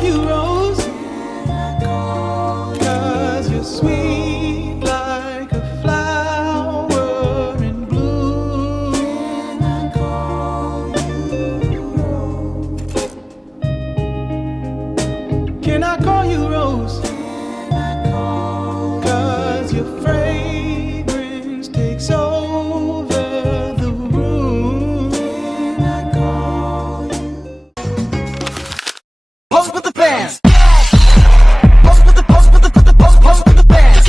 call you Rose? 'Cause you're sweet like a flower in bloom. Can I call you Rose? 'Cause your fragrance takes over the room. Pose with the fans. Pose with the pose with the pose with the fans.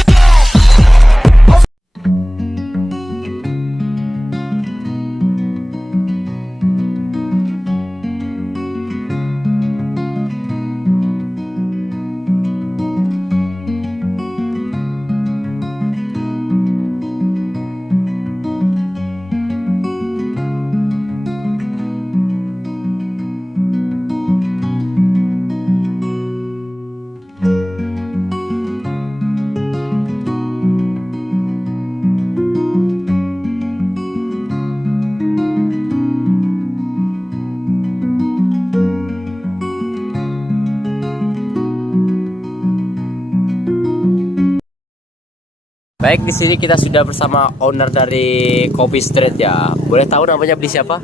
Baik, di sini kita sudah bersama owner dari Kopi Street ya. Boleh tahu namanya beli siapa?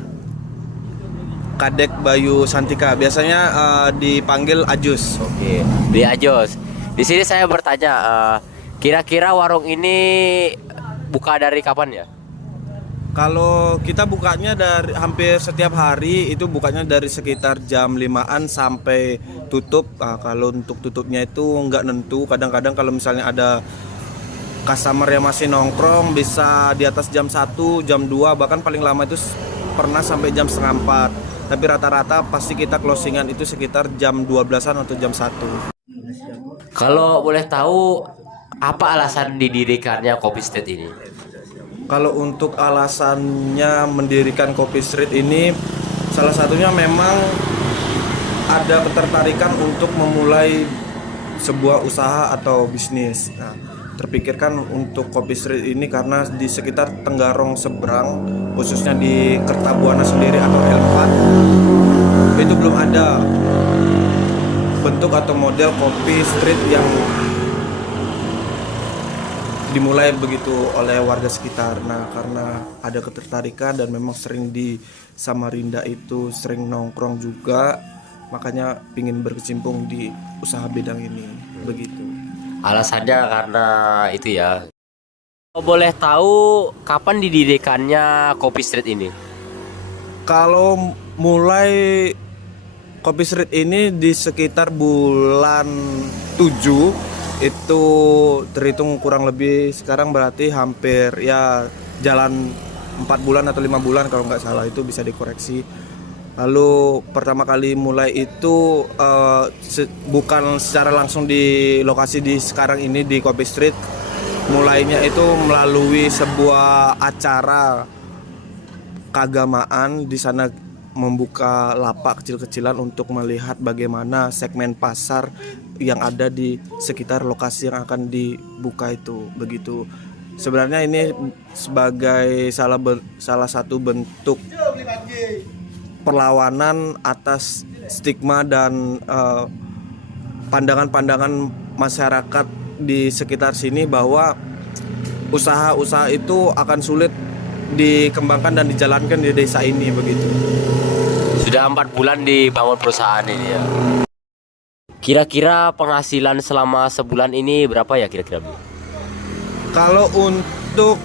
Kadek Bayu Santika, biasanya dipanggil Ajus. Oke, beli Ajos. Di sini saya bertanya, kira-kira warung ini buka dari kapan ya? Kalau kita bukanya dari hampir setiap hari, itu bukanya dari sekitar jam 5-an sampai tutup. Nah, kalau untuk tutupnya itu nggak nentu. Kadang-kadang kalau misalnya ada customer yang masih nongkrong bisa di atas jam 1, jam 2, bahkan paling lama itu pernah sampai jam setengah 4. Tapi rata-rata pasti kita closingan itu sekitar jam 12-an atau jam 1. Kalau boleh tahu, apa alasan didirikannya Kopi Street ini? Kalau untuk alasannya mendirikan Kopi Street ini, salah satunya memang ada ketertarikan untuk memulai sebuah usaha atau bisnis. Nah, terpikirkan untuk Kopi Street ini karena di sekitar Tenggarong seberang, khususnya di Kertabuana sendiri atau L4, itu belum ada bentuk atau model Kopi Street yang dimulai begitu oleh warga sekitar. Nah, karena ada ketertarikan dan memang sering di Samarinda itu sering nongkrong juga, makanya ingin berkecimpung di usaha bidang ini begitu. Alasannya karena itu ya. Kalau boleh tahu, kapan didirikannya Kopi Street ini? Kalau mulai Kopi Street ini di sekitar bulan 7, itu terhitung kurang lebih sekarang berarti hampir ya jalan 4 bulan atau 5 bulan kalau nggak salah, itu bisa dikoreksi. Lalu pertama kali mulai itu bukan secara langsung di lokasi di sekarang ini di Kopi Street. Mulainya itu melalui sebuah acara keagamaan. Di sana membuka lapak kecil-kecilan untuk melihat bagaimana segmen pasar yang ada di sekitar lokasi yang akan dibuka itu begitu. Sebenarnya ini sebagai salah satu bentuk perlawanan atas stigma dan pandangan-pandangan masyarakat di sekitar sini bahwa usaha-usaha itu akan sulit dikembangkan dan dijalankan di desa ini begitu. Sudah 4 bulan dibangun perusahaan ini ya. Kira-kira penghasilan selama sebulan ini berapa ya kira-kira, Bu? Kalau untuk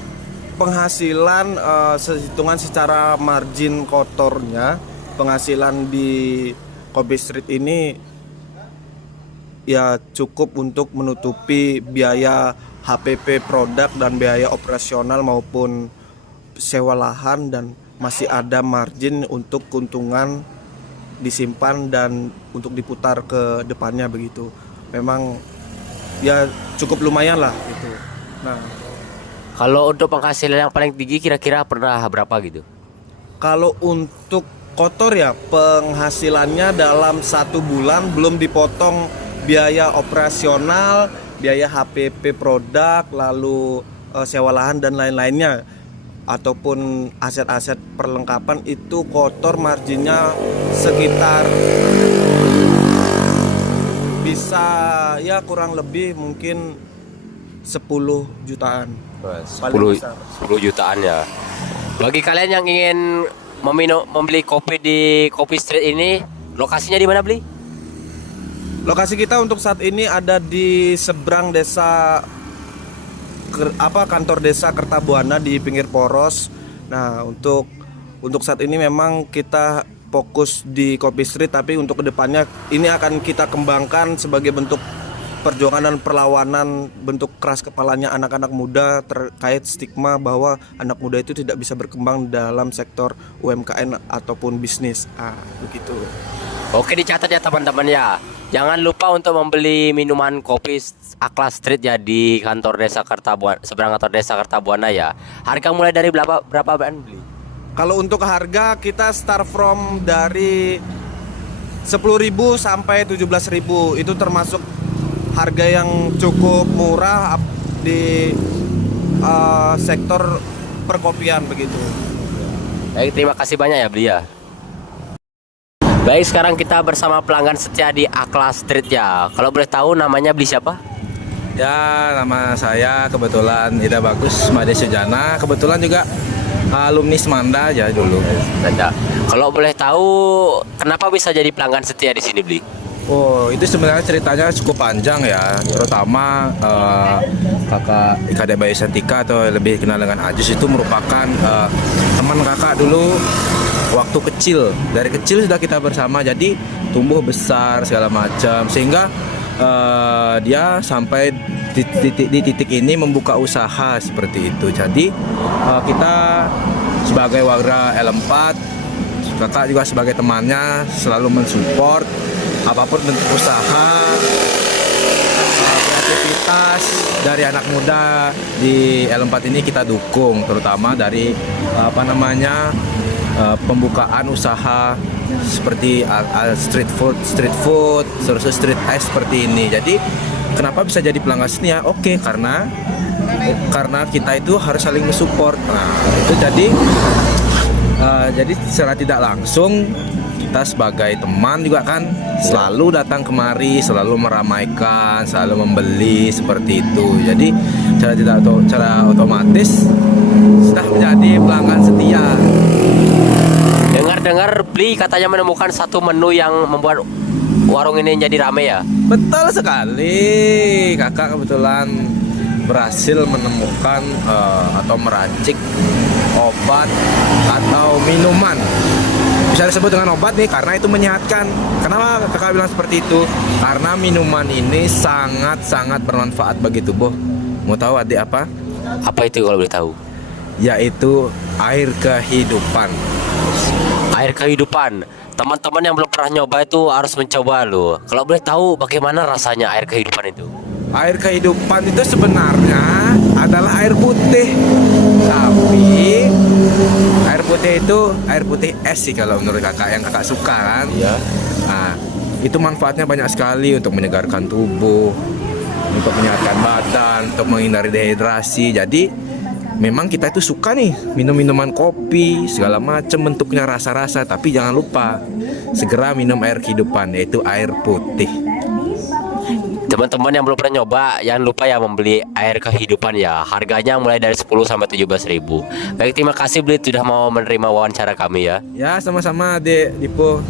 penghasilan hitungan secara margin kotornya, penghasilan di Kopi Street ini ya cukup untuk menutupi biaya HPP produk dan biaya operasional maupun sewa lahan, dan masih ada margin untuk keuntungan disimpan dan untuk diputar ke depannya begitu. Memang ya cukup lumayan lah gitu. Nah, Kalau untuk penghasilan yang paling tinggi kira-kira pernah berapa gitu? kalau untuk kotor ya penghasilannya dalam 1 bulan belum dipotong biaya operasional, biaya HPP produk, lalu sewa lahan dan lain-lainnya, ataupun aset-aset perlengkapan, itu kotor marginnya sekitar bisa ya kurang lebih mungkin 10 jutaan. Paling 10 besar. 10 jutaan ya. Bagi kalian yang ingin membeli kopi di Kopi Street ini, lokasinya di mana, Bli? Lokasi kita untuk saat ini ada di seberang desa kantor desa Kertabuana di pinggir Poros. Nah, untuk saat ini memang kita fokus di Kopi Street, tapi untuk kedepannya ini akan kita kembangkan sebagai bentuk perjuangan dan perlawanan, bentuk keras kepalanya anak-anak muda terkait stigma bahwa anak muda itu tidak bisa berkembang dalam sektor UMKM ataupun bisnis. Begitu. Oke, dicatat ya teman-teman ya. Jangan lupa untuk membeli minuman kopi Akla Street ya di kantor desa Kertabuana, seberang kantor desa Kertabuana ya. Harga mulai dari berapa beli? Kalau untuk harga kita start from dari 10.000 sampai 17.000. Itu termasuk harga yang cukup murah di sektor perkopian begitu. Baik, terima kasih banyak ya, Bli ya. Baik, sekarang kita bersama pelanggan setia di Akla Street ya. Kalau boleh tahu namanya Bli siapa? Ya, nama saya kebetulan Ida Bagus Made Sujana. Kebetulan juga alumni Semanda aja dulu. Nanda. Kalau boleh tahu kenapa bisa jadi pelanggan setia di sini, Bli? Oh, itu sebenarnya ceritanya cukup panjang ya. Terutama kakak IKD Bayu Santika atau lebih dikenal dengan Ajus itu merupakan teman kakak dulu waktu kecil. Dari kecil sudah kita bersama, jadi tumbuh besar segala macam sehingga dia sampai di titik ini membuka usaha seperti itu. Jadi kita sebagai warga L4, kakak juga sebagai temannya selalu mensupport apapun bentuk usaha, kreativitas dari anak muda di L4 ini kita dukung, terutama dari pembukaan usaha seperti street food, terus street ice seperti ini. Jadi kenapa bisa jadi pelanggan sini ya? Oke, karena kita itu harus saling mensupport. Nah, itu jadi secara tidak langsung kita sebagai teman juga kan selalu datang kemari, selalu meramaikan, selalu membeli seperti itu. Jadi secara otomatis sudah menjadi pelanggan setia. Dengar Bli katanya menemukan satu menu yang membuat warung ini jadi rame ya? Betul sekali, kakak kebetulan berhasil menemukan atau meracik obat atau minuman. Bisa disebut dengan obat nih karena itu menyehatkan. Kenapa kakak bilang seperti itu? Karena minuman ini sangat bermanfaat bagi tubuh. Mau tahu adik apa? Apa itu kalau boleh tahu? Yaitu air kehidupan. Air kehidupan. Teman-teman yang belum pernah nyoba itu harus mencoba loh. Kalau boleh tahu bagaimana rasanya air kehidupan itu? Air kehidupan itu sebenarnya adalah air putih. Tapi air putih itu air putih es sih kalau menurut kakak, yang kakak suka kan? Iya. Nah, itu manfaatnya banyak sekali untuk menyegarkan tubuh, untuk menyehatkan badan, untuk menghindari dehidrasi. Jadi memang kita itu suka nih minum minuman kopi segala macam bentuknya rasa-rasa, tapi jangan lupa segera minum air kehidupan, yaitu air putih. Teman-teman yang belum pernah nyoba, jangan lupa ya membeli air kehidupan ya. Harganya mulai dari 10 sampai 17.000. Baik, terima kasih Bli sudah mau menerima wawancara kami ya. Ya, sama-sama Dek Dipo.